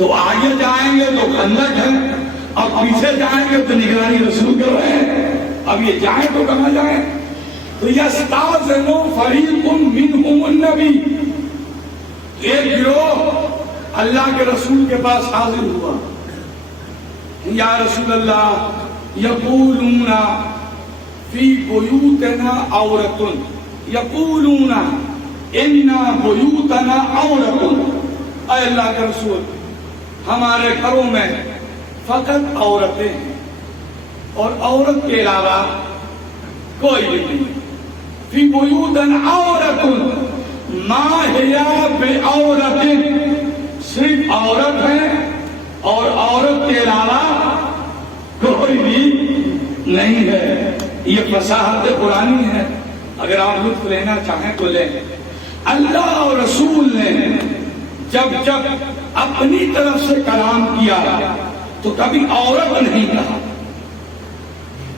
تو آگے جائیں گے تو خندق ہے، اور پیچھے جائیں گے تو نگرانی رسول کر رہے ہیں. اب یہ جائیں تو کہاں جائیں؟ تو یستأذن فریق منہم النبی، ایک گروہ اللہ کے رسول کے پاس حاضر ہوا. یا رسول اللہ یقولون فی بیوتنا عورت، یقولون ان بیوتنا عورت، اے اللہ کے رسول ہمارے گھروں میں فقط عورتیں ہیں اور عورت کے علاوہ کوئی بھی نہیں. فی بیوتنا عورت ما ہی بعورت، صرف عورت ہے اور عورت کے علاوہ کوئی بھی نہیں ہے. یہ فصاحت قرآنی ہے، اگر آپ لطف لینا چاہیں تو لیں. اللہ اور رسول نے جب جب اپنی طرف سے کلام کیا تو کبھی عورت نہیں کہا،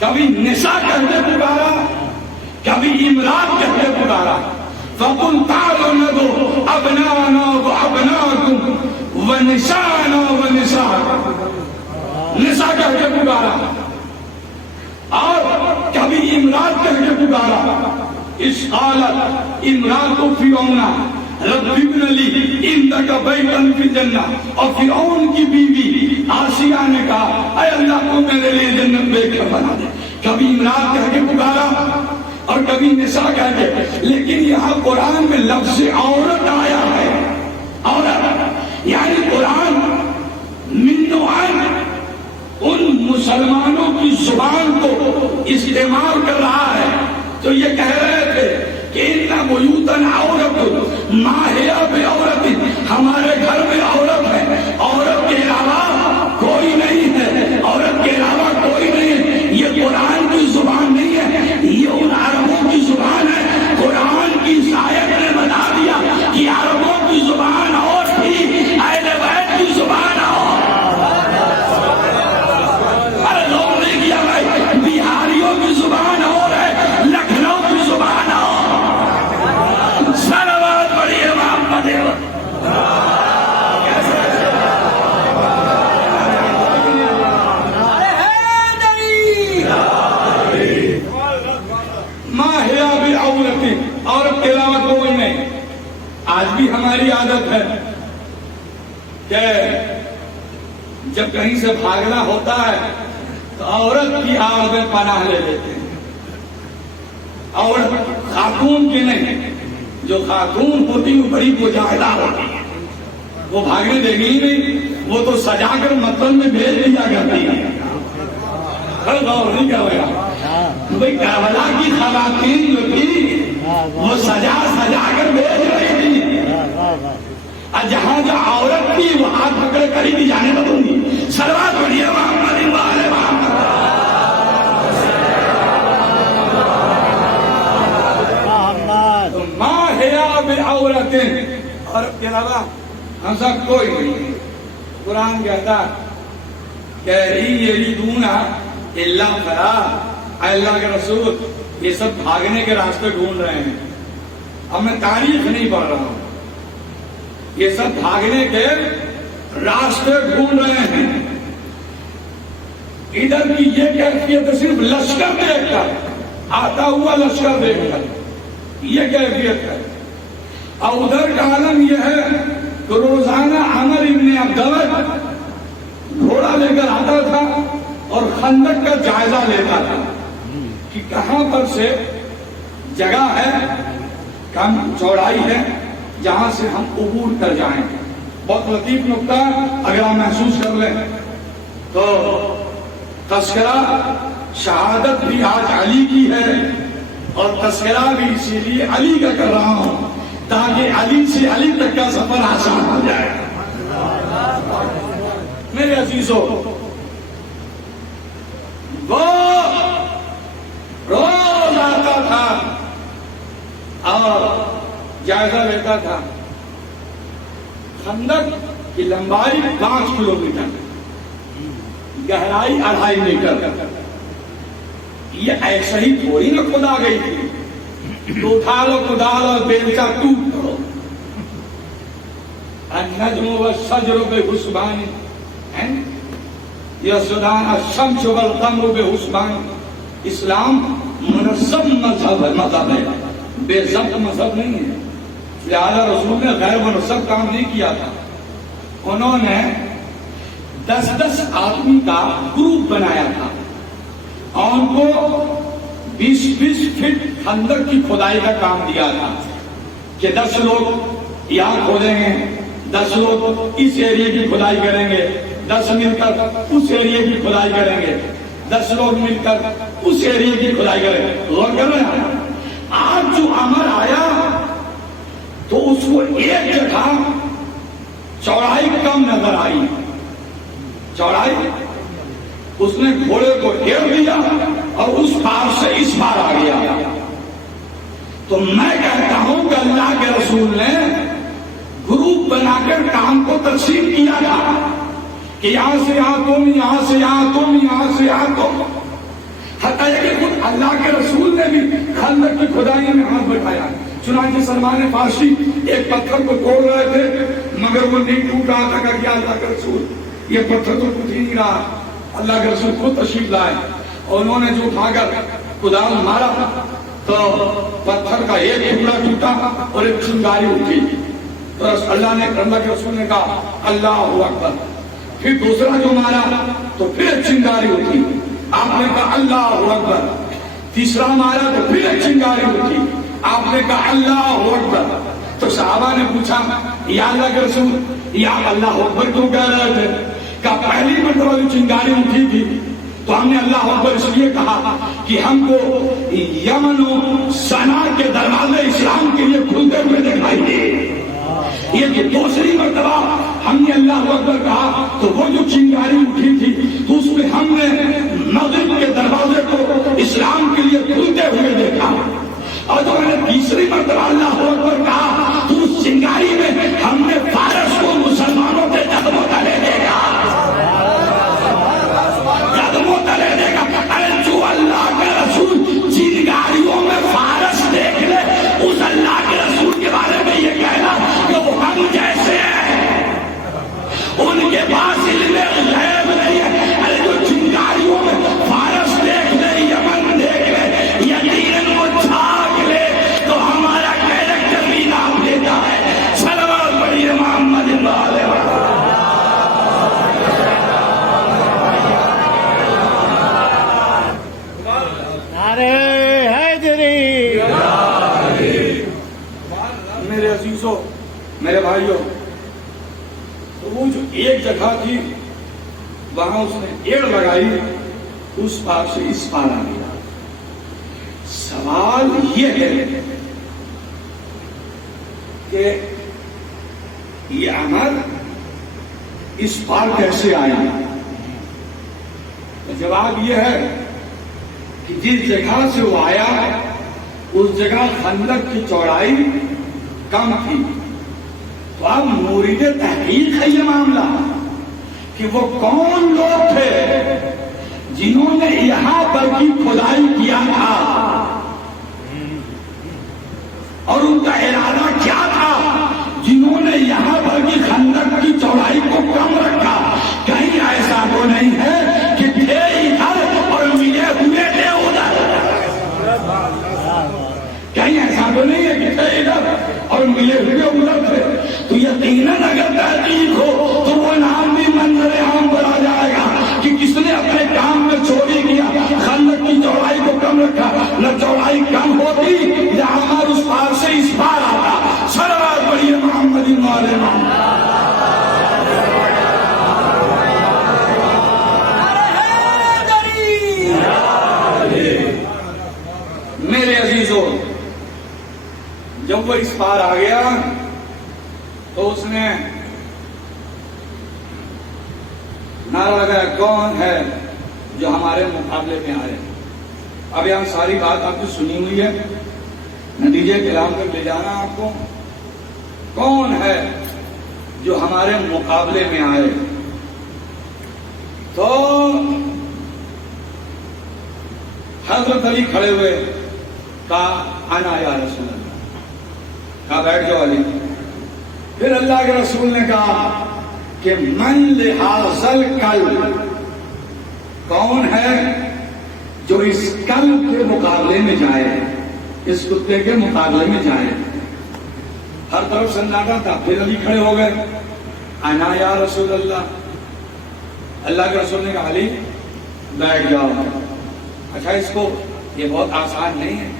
کبھی نساء کہتے پکارا، کبھی امرات کہتے پکارا. فَقُلْ تَعْالَوْا نَدْعُوا أَبْنَاءَنَا وَأَبْنَاءَكُمْ وَنِسَاءَنَا وَنِسَاءَكُمْ، نساء کہہ کے پکارا اور کبھی امرات کہہ کے پکارا. اس قالت امرات فرعون رب ابن لی عندک بیتا فی الجنہ، اور فرعون کی بیوی آسیہ نے کہا اے اللہ تو میرے لیے جنت میں ایک گھر بنا دے. کبھی امرات کہہ کے پکارا اور کبھی نساء کہہ کے. لیکن یہاں قرآن میں لفظ عورت آیا ہے، عورت یعنی قرآن من نوعین ان مسلمانوں کی زبان کو استعمال کر رہا ہے تو یہ کہہ رہے تھے کہ ان بیوتنا عورت ما ہی بعورت، ہمارے گھر میں عورت ہے، عورت کے علاوہ کوئی نہیں ہے، عورت کے علاوہ کوئی نہیں ہے. یہ قرآن کی زبان نہیں ہے، یہ ان عربوں کی زبان ہے. قرآن کی آیت نے بتا دیا کہ عربوں کی زبان اور تھی، اہل بیت کی زبان اور. ارے لوگ نے کیا بھائی، بہاریوں کی زبان اور ہے، لکھنؤ کی زبان اور. صلوات پڑھیے محمد. عورت کے علاوہ کوئی نہیں. آج بھی ہماری عادت ہے کہ جب کہیں سے بھاگنا ہوتا ہے تو عورت کی آڑ میں پناہ لے لیتے ہیں. عورت خاتون کی نہیں، جو خاتون ہوتی وہ بڑی مجاہدہ ہوتی ہے، وہ بھاگنے دے گی نہیں، وہ تو سجا کر مطلب میں بھیج دیا کرتی ہے. غور نہیں کر رہا بھائی، کربلا کی خواتین جو تھی وہ سجا کر بھیج رہی تھی، اور جہاں جہاں عورت تھی وہ ہاتھ پکڑ کر ہی بھی جانے بدوں گی. صلوات پڑھیے محمد وآل محمد. تو ما ہی بعورت، عورت کے علاوہ ہم سب کوئی نہیں. قرآن کہتا کہ یریدون الا فرارا، اے اللہ کے رسول یہ سب بھاگنے کے راستے ڈھونڈ رہے ہیں. اب میں تاریخ نہیں پڑھ رہا ہوں، یہ سب بھاگنے کے راستے ڈھونڈ رہے ہیں. ادھر کی یہ کیفیت صرف لشکر دیکھ کر، آتا ہوا لشکر دیکھ کر یہ کیفیت ہے. اور ادھر کا عالم یہ ہے کہ روزانہ عمر ابن عبداللہ گھوڑا لے کر آتا تھا اور خندق کا جائزہ لیتا تھا کہ کہاں پر سے جگہ ہے، کم چوڑائی ہے جہاں سے ہم عبور کر جائیں. بہت لطیف نکتہ اگر آپ محسوس کر لیں تو تذکرہ شہادت بھی آج علی کی ہے، اور تذکرہ بھی اسی لیے علی کا کر رہا ہوں تاکہ علی سے علی تک کا سفر آسان ہو جائے. میرے عزیزوں، وہ روز آتا تھا اور جائزہ لیتا تھا. خندق کی لمبائی 5 کلومیٹر، گہرائی 2.5 میٹر. یہ ایسا ہی تھوڑی نہ کھدا گئی تھی تو اٹھا لو کدال اور بیلچا ٹوٹ کرو. النجم والشجر بحسبان یسجدان الشمس والقمر بحسبان. اسلام منظم مذہب ہے، بے ضبط مذہب نہیں ہے. لہذا رسول نے غیر منظم کام نہیں کیا تھا. انہوں نے 10 آدمی کا گروپ بنایا تھا اور ان کو 20 فٹ خندق کی کھدائی کا کام دیا تھا کہ 10 لوگ یہاں کھودیں گے، 10 لوگ اس ایریے کی کھدائی کریں گے، 10 مل کر اس ایریے کی کھدائی کریں گے، 10 لوگ مل کر اس ایریے کی کھدائی کریں گے. غور کر رہے ہیں. آج جو امر آیا تو اس کو ایک جگہ چوڑائی کم نظر آئی. چوڑائی اس نے گھوڑے کو گھیر دیا اور اس پار سے اس پار آ گیا. تو میں کہتا ہوں کہ اللہ کے رسول نے گروپ بنا کر کام کو تقسیم کیا تھا کہ یہاں سے یہاں تم، یہاں سے یہاں تم، یہاں سے یہاں تم. حتیٰ کہ خود اللہ کے رسول نے بھی خندق کی کھدائی میں ہاتھ بٹھایا. چنانچہ سلمان فارسی ایک پتھر کو توڑ رہے تھے مگر وہ نہیں ٹوٹ رہا تھا کہ کیا اللہ کے رسول یہ پتھر تو ٹوٹ ہی نہیں رہا. اللہ کے رسول خود تشریف لائے اور انہوں نے جو اٹھا کر کدال مارا تو پتھر کا ایک ٹکڑا ٹوٹا اور ایک چنگاری اٹھی. تو اللہ کے رسول نے کہا اللہ اکبر. پھر دوسرا جو مارا تو پھر ایک چنگاری اٹھی، آپ نے کہا اللہ اکبر. تیسرا مارا تو پھر ایک چنگاری اٹھی، آپ نے کہا اللہ اکبر. تو صحابہ نے پوچھا یا اللہ کے رسول یا اللہ اکبر کیوں کہہ رہے تھے؟ کہا پہلی مرتبہ جو چنگاری اٹھی تھی تو ہم نے اللہ اکبر اس لیے کہا کہ ہم کو یمن و سنا کے دروازے اسلام کے لیے کھلتے ہوئے دکھائی دے. یہ جو دوسری مرتبہ ہم نے اللہ اکبر کہا تو وہ جو چنگاری اٹھی تھی تو اس میں ہم نے مغرب کے دروازے کو اسلام کے لیے کھلتے ہوئے دیکھا. اور جو میں نے تیسری مرتبہ اللہ اکبر کہا تو اس چنگاری میں ہم نے فارس کو مسلمانوں کے قدموں تلے دیکھا. قدموں تلے دیکھا. ارے جو اللہ کے رسول چنگاریوں میں فارس دیکھ لے اس اللہ کے رسول کے بارے میں یہ کہنا کہ وہ ہم جیسے ہیں، ان کے پاس علم غیب نہیں ہے. ارے جو چنگاریوں میں فارس دیکھ لے، یمن دیکھ لے، یقیناً وہ جھاگ لے تو ہمارا کیریکٹر بھی نام دیتا ہے. صلوات پڑھیے محمد علیہ وسلم. میرے عزیزوں، میرے بھائیوں، تو وہ جو ایک جگہ تھی وہاں اس نے ایڑ لگائی، اس پار سے اس پار آ گیا. سوال یہ ہے کہ یہ امر اس پار کیسے آیا؟ جواب یہ ہے کہ جس جگہ سے وہ آیا اس جگہ خندق کی چوڑائی کم تھی. تو اب مورد تحقیق ہے یہ معاملہ کہ وہ کون لوگ تھے جنہوں نے یہاں پر کی کھدائی کیا تھا اور ان کا ارادہ کیا تھا جنہوں نے یہاں پر کی خندق کی چوڑائی کو کم رکھا. کہیں ایسا تو نہیں ہے کہ تھے ادھر اور ملے ہوئے تھے ادھر. کہیں ایسا تو نہیں ہے کہ تھے ادھر اور ملے ہوئے ادھر تھے. تو یقیناً اگر تحقیق ہو تو وہ نام بھی منظر عام پر آ جائے گا کہ کس نے اپنے کام میں چوری کیا، خندق کی چوڑائی کو کم رکھا. نہ چوڑائی کم ہوتی یا ہمارے اس پار سے اس پار آتا. صلوات پڑھیے محمد علیہ وسلم. میرے عزیزوں، جب وہ اس پار آ گیا تو اس نے نعرہ لگایا کون ہے جو ہمارے مقابلے میں آئے. اب یہاں ساری بات آپ نے سنی ہوئی ہے، نتیجے کلام کر لے جانا آپ کو. کون ہے جو ہمارے مقابلے میں آئے؟ تو حضرت علی کھڑے ہوئے، کہا انا یا رسول اللہ. کہا بیٹھ جاؤ علی. پھر اللہ کے رسول نے کہا کہ من لحاظل کلب، کون ہے جو اس کلب کے مقابلے میں جائے، اس کتے کے مقابلے میں جائے. ہر طرف سناٹا تھا. پھر علی کھڑے ہو گئے. انا یا رسول اللہ. اللہ کے رسول نے کہا علی بیٹھ جاؤ. اچھا اس کو، یہ بہت آسان نہیں ہے،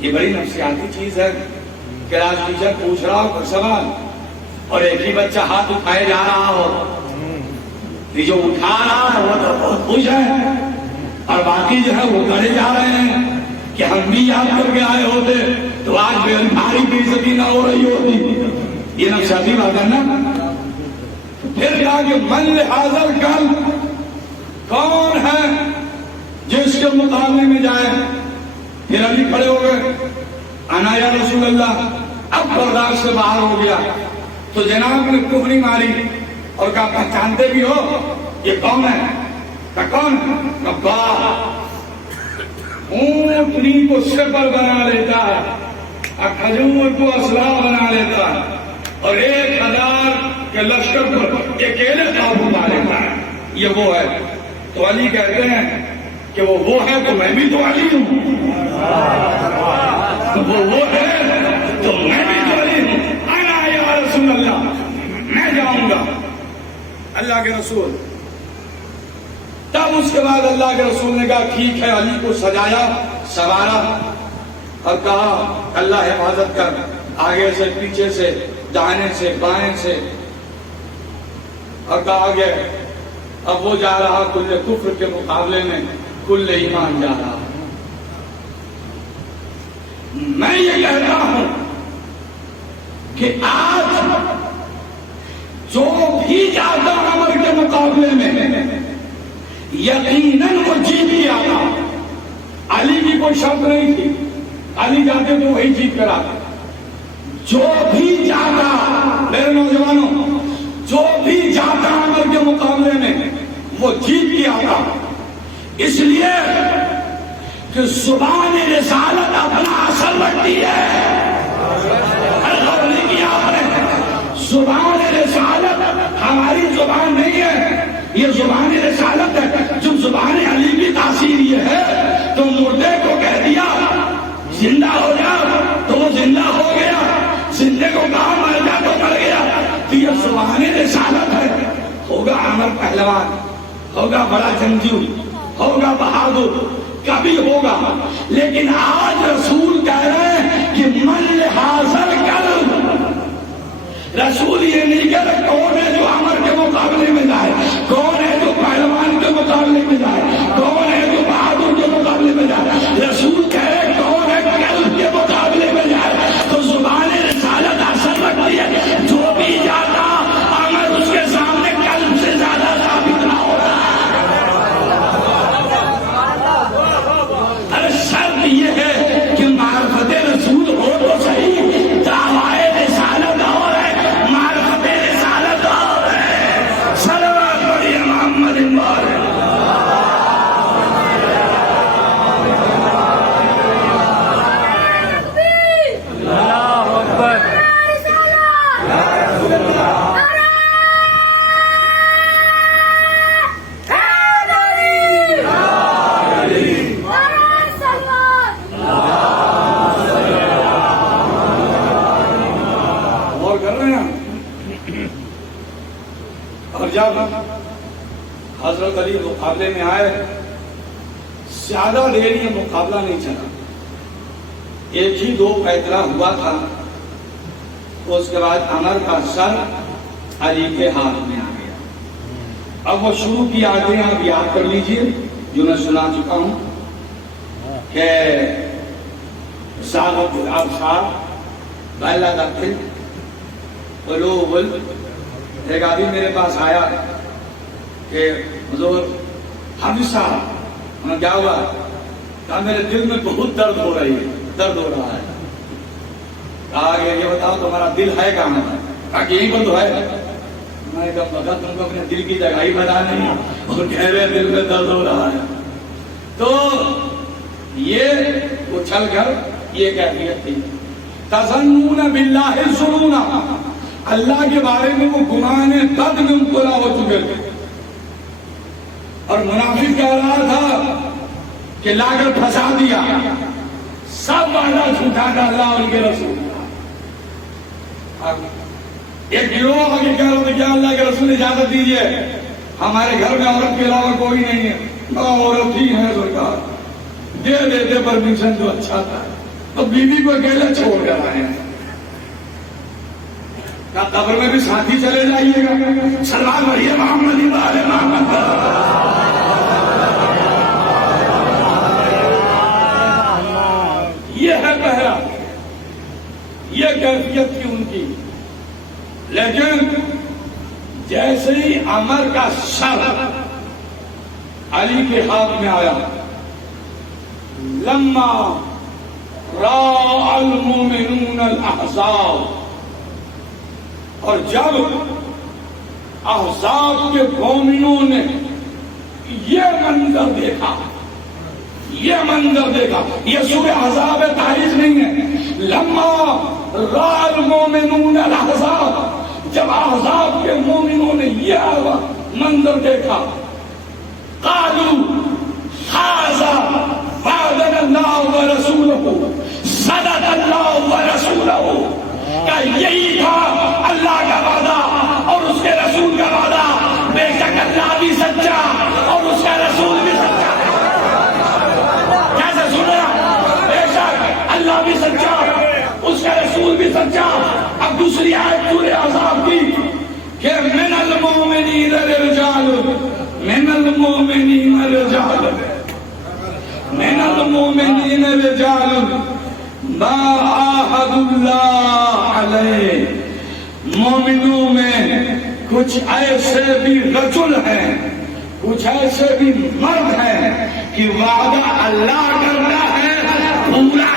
یہ بڑی نفسیاتی چیز ہے. کلاس ٹیچر پوچھ رہا ہو کوئی سوال اور ایک ہی بچہ ہاتھ اٹھائے جا رہا ہو، یہ جو اٹھا رہا ہے وہ تو بہت خوش ہے اور باقی جو ہے وہ کرے جا رہے ہیں کہ ہم بھی یاد کر کے آئے ہوتے تو آج بھاری بے عزتی نہ ہو رہی ہوتی. یہ نفسیاتی بات ہے نا. پھر کہا کہ من لحاظل کلب، کون ہے جس کے مقابلے میں جائے. پھر علی کھڑے ہو گئے. انا یا رسول اللہ. اب برداشت سے باہر ہو گیا تو جناب نے کفری ماری اور کہا پہچانتے بھی ہو یہ کون ہے؟ کہا کون؟ کہا اونٹنی کو سپر بنا لیتا ہے، کھجور کو اسلحہ بنا لیتا ہے اور 1000 کے لشکر کو اکیلے قابو پا لیتا ہے. یہ وہ ہے. تو علی کہتے ہیں کہ وہ ہے تو میں بھی تو علی ہوں، وہ ہے تو میں بھی تو علی ہوں. انا یا رسول اللہ، میں جاؤں گا. اللہ کے رسول. تب اس کے بعد اللہ کے رسول نے کہا ٹھیک ہے. علی کو سجایا، سوارا اور کہا اللہ حفاظت کر، آگے سے، پیچھے سے، دائیں سے، بائیں سے. اور کہا آگے. اب وہ جا رہا کل کفر کے مقابلے میں کل ایمان جا رہا. میں یہ کہتا ہوں کہ آج جو بھی جاتا عمر کے مقابلے میں یقیناً وہ جیت کے آتا. علی کی کوئی شرط نہیں تھی، علی جاتے تو وہی جیت کر آتا. جو بھی جاتا، میرے نوجوانوں، جو بھی جاتا عمر کے مقابلے میں وہ جیت کے آتا. اس لیے کہ زبان رسالت اپنا اثر رکھتی ہے. غور نہیں کیا آپ نے؟ زبان رسالت ہماری زبان نہیں ہے، یہ زبان رسالت ہے. جب زبان علی کی تاثیر یہ ہے تو مردے کو کہہ دیا زندہ ہو جا تو وہ زندہ ہو گیا، زندے کو کہا مر جا تو مر گیا. تو یہ زبان رسالت ہے. ہوگا عمر پہلوان، ہوگا بڑا جنگجو، ہوگا بہادر، کبھی ہوگا. لیکن آج رسول کہہ رہے ہیں کہ من لحاظل کلب. رسول یہ نہیں کہہ رہے کون ہے جو عمر کے مقابلے میں جائے، کون ہے جو پہلوان کے مقابلے میں جائے، کون ہے جو بہادر کے مقابلے میں جائے. رسول کہہ رہے کون ہے کلب کے مقابلے میں جائے. تو زبان رسالت اثر رکھتی ہے. جو بھی جاتا عمر اس کے سامنے کلب سے زیادہ ثابت نہ ہو رہا ہے. شرط یہ ہے کہ معرفت رسول ہو تو صحیح، دعوائے رسالت اور ہے، معرفت رسالت اور ہے. صلوات پڑھیے محمد انوار. اللہ اکبر. اور جب حضرت علی مقابلے میں آئے، زیادہ دیر یہ مقابلہ نہیں چلا. 1-2 پیترا ہوا تھا. اس کے بعد عمر کا سر علی کے ہاتھ میں آ گیا. اب وہ شروع کی آیتیں آپ یاد کر لیجئے جو میں سنا چکا ہوں کہ ساغت الابصار بلغت القلوب. ایک آدمی میرے پاس آیا کہ حضور حافظ صاحب، انہیں کیا ہوا؟ کہا میرے دل میں بہت درد ہو رہی ہے، درد ہو رہا ہے. کہا کہ یہ بتاؤ تمہارا دل ہے کہاں؟ کہا کہ یہیں پر تو ہے. میں نے کہا پتا تم کو اپنے دل کی جگہ ہی بتا نہیں اور کہہ رہے دل میں درد ہو رہا ہے. تو یہ اچھل کر یہ کیفیت تھی. تظنون باللہ الظنون اللہ کے بارے میں وہ گمان تد میں مبتلا ہو چکے تھے، اور منافق کہہ رہا تھا کہ لا کر پھنسا دیا، سب وعدہ جھوٹا تھا اللہ اور ان کے رسول۔ ایک گروہ آگے کہہ رہا تھا کہ اللہ کے رسول اجازت دیجیے، ہمارے گھر میں عورت کے علاوہ کوئی نہیں ہے، عورت ہی ہے سرکار، دے دیتے پرمیشن تو اچھا تھا، تو بیوی کو اکیلے چھوڑ کر آئے ہیں، کیا قبر میں بھی ساتھی چلے جائیے گا؟ سلام بڑھیے محمد والے محمد۔ یہ ہے پہلا، یہ کیفیت تھی ان کی، لیکن جیسے ہی عمر کا سر علی کے ہاتھ میں آیا، لما راء المؤمنون الاحزاب، اور جب احزاب کے مومنوں نے یہ منظر دیکھا، یہ سورہ احزاب تاریخ نہیں ہے، لما راء المؤمنون الاحزاب، جب احزاب کے مومنوں نے یہ منظر دیکھا، قالوا ھذا وعدنا اللہ ورسولہ، صدق اللہ ورسولہ، کہ یہی تھا اللہ کا وعدہ اور اس کے رسول کا وعدہ، بے شک اللہ بھی سچا اور اس کا رسول بھی سچا۔ کیسے سنا؟ بے شک اللہ بھی سچا اس کا رسول بھی سچا۔ اب دوسری آیت سورہ احزاب کی کہ من المؤمنین رجال، من المؤمنین رجال، من المؤمنین رجال ما عاہدوا اللہ علیہ، مومنوں میں کچھ ایسے بھی رجل ہیں، کچھ ایسے بھی مرد ہیں کہ وعدہ اللہ کرنا ہے پورا